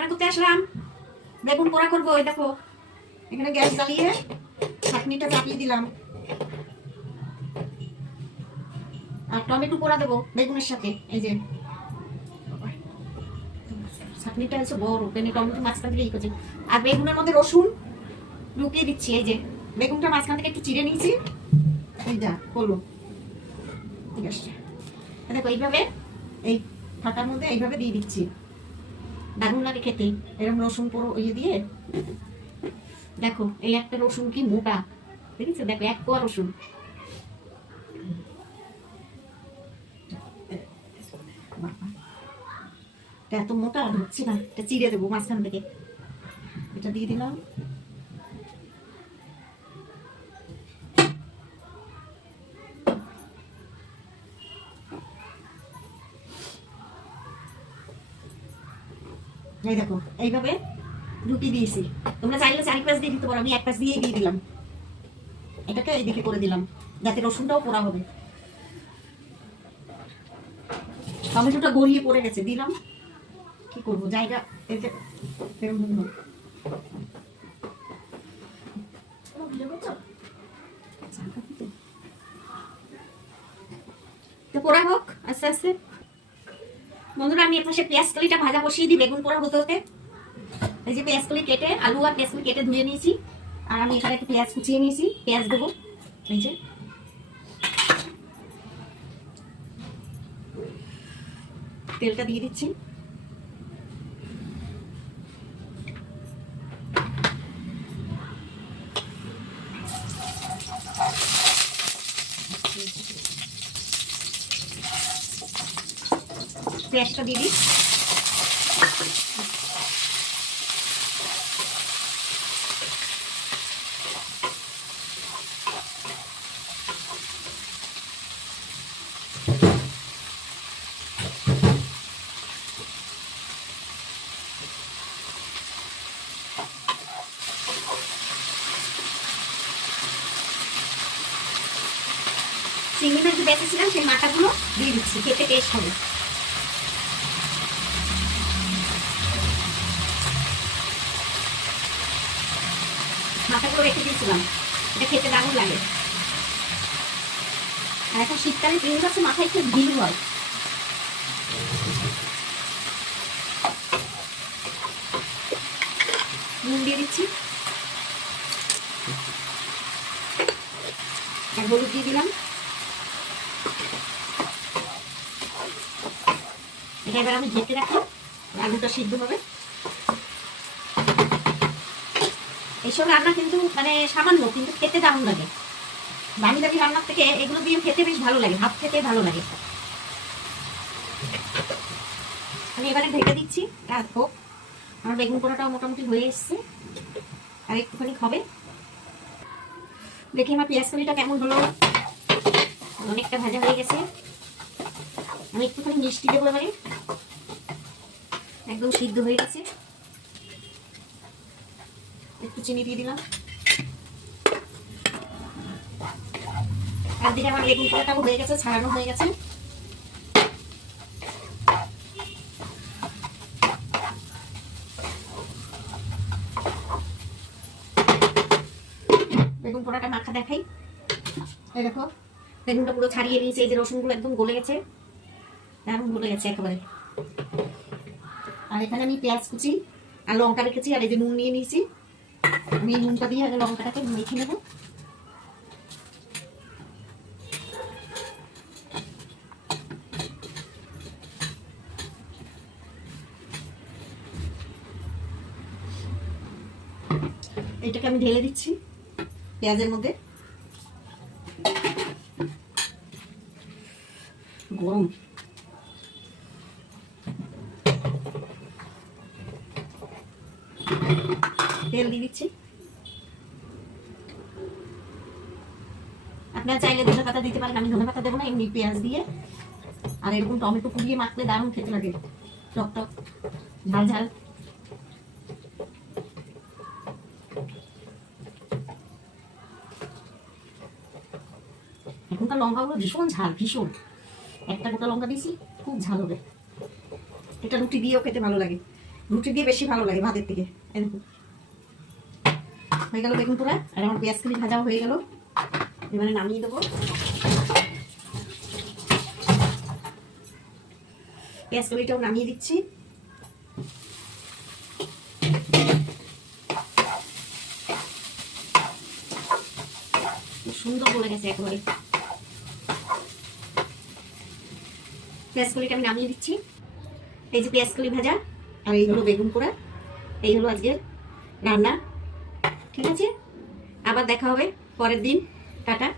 রান্না করতে আসলাম, বেগুন পোড়া করবো। ওই দেখো এখানে গ্যাস জ্বালিয়ে চাটনিটা চাপিয়ে দিলাম, আর টমেটো পোড়া দেবো বেগুনের সাথে। এই যে চাটনিটা হচ্ছে বড়, টমেটো মাঝখান থেকে করছি, আর বেগুনের মধ্যে রসুন ঢুকিয়ে দিচ্ছি। এই যে বেগুনটা মাঝখান থেকে একটু চিড়ে নিয়েছি, এই যা করলো, ঠিক আছে। দেখো এইভাবে এই ফাঁকার মধ্যে এইভাবে দিয়ে দিচ্ছি, দারুণ লাগে খেতে এরকম রসুন পুরো ইয়ে দিয়ে। দেখো এই একটা রসুন কি মোটা, দেখেছো? দেখো এক কোয়া রসুন, এত মোটা ঢুকছে না, এটা চিড়ে দেবো মাঝখান থেকে। এটা দিয়ে দিলাম, এই দেখো এইভাবে ঢুকিয়ে দিয়েছি। তোমরা চাইলে চারি পাশ দিয়ে দিতে পারো, আমি এক পাশ দিয়েই দিয়ে দিলাম। এটাকে এইদিকে করে দিলাম যাতে রসুনটাও পোড়া হবে। টমেটোটা গড়িয়ে পড়ে গেছে, দিলাম, কি করবো জায়গা এতে পোড়া হোক আস্তে আস্তে। বন্ধুরা আমি এপাশে পেঁয়াজ কলিটা ভাজা বসিয়ে দিই বেগুন পোড়া হতে হতে। এই যে পেঁয়াজ কলি কেটে, আলু আর পেঁয়াজ কলি কেটে ধুয়ে নিয়েছি, আর আমি এখানে একটু পেঁয়াজ কুচিয়ে নিয়েছি, পেঁয়াজ দেবো। এই যে তেলটা দিয়ে দিচ্ছি, পেঁয়াজটা দিয়ে দিই। চিংড়ি মাছ বেঁচেছিলাম সেই মাথাগুলো দিয়ে দিচ্ছি, খেতে টেস্ট হবে। মাথাগুলো রেখে দিয়েছিলাম, এটা খেতে দারুণ লাগে। আর এখন শীতকালে চিংড়ি মাছের মাথায় একটু ভিড় হয়। নুন দিয়ে দিচ্ছি, আর হলুদ দিয়ে দিলাম। এটা এবার আমি ঢেকে রাখি, আলুটা সিদ্ধ হবে। এইসব রান্না কিন্তু মানে সামান্য, কিন্তু খেতে দারুণ লাগে। দামি দামি রান্নার থেকে এগুলো দিয়ে খেতে বেশ ভালো লাগে, ভাত খেতে ভালো লাগে। আমি এবারে ঢেকে দিচ্ছি, রাখবো। আমার বেগুন পোড়াটাও মোটামুটি হয়ে এসছে, আর একটুখানি হবে। দেখি আমার পেঁয়াজ কলিটা কেমন হলো, অনেকটা ভাজা হয়ে গেছে। আমি একটুখানি মিষ্টি দেবো এবারে, একদম সিদ্ধ হয়ে গেছে। একটু চিনি দিয়ে দিলাম, আর দিকে আমার বেগুন পোড়াটাও হয়ে গেছে, ছাড়ানো হয়ে গেছে। বেগুন পোড়াটা মাখা দেখাই। এই দেখো বেগুনটা পুরো ছাড়িয়ে নিয়েছে, এই যে রসুনগুলো একদম গলে গেছে, দারুণ গলে গেছে একেবারে। আর এখানে আমি পেঁয়াজ কুচি আর লঙ্কা রেখেছি, আর এই যে নুন নিয়ে নিয়েছি। আমি এই নুনটা দিয়ে আগে লঙ্কাটাকে মেখে নেব। এটাকে আমি ঢেলে দিচ্ছি পেঁয়াজের মধ্যে। গরম তেল দিয়ে দিচ্ছি। আপনারা চাইলে ধনে পাতা দিতে পারেন, আমি ধনে পাতা দেবো না, এমনি পেঁয়াজ দিয়ে আর এরকম টমেটো কুড়িয়ে মাখলে দারুণ খেতে লাগে, টক টক ঝাল ঝাল। এখনকার লঙ্কাগুলো ভীষণ ঝাল, ভীষণ। একটা গোটা লঙ্কা দিয়েছি, খুব ঝাল হবে। এটা রুটি দিয়েও খেতে ভালো লাগে। রুটি দিয়ে বেশি ভালো লাগে ভাতের থেকে। এই দেখো হয়ে গেল বেগুন পোড়া, আর আমার পেঁয়াজ কলি ভাজাও হয়ে গেল। এবারে নামিয়ে দেবো। পেঁয়াজ কলিটাও নামিয়ে দিচ্ছি। সুন্দর বলে গেছে একেবারে। পেঁয়াজ কলিটা আমি নামিয়ে দিচ্ছি। এই যে পেঁয়াজ কলি ভাজা, আর এই হলো বেগুন পোড়া। এই হলো আজকের রান্না। ঠিক আছে, আবার দেখা হবে পরের দিন। টাটা।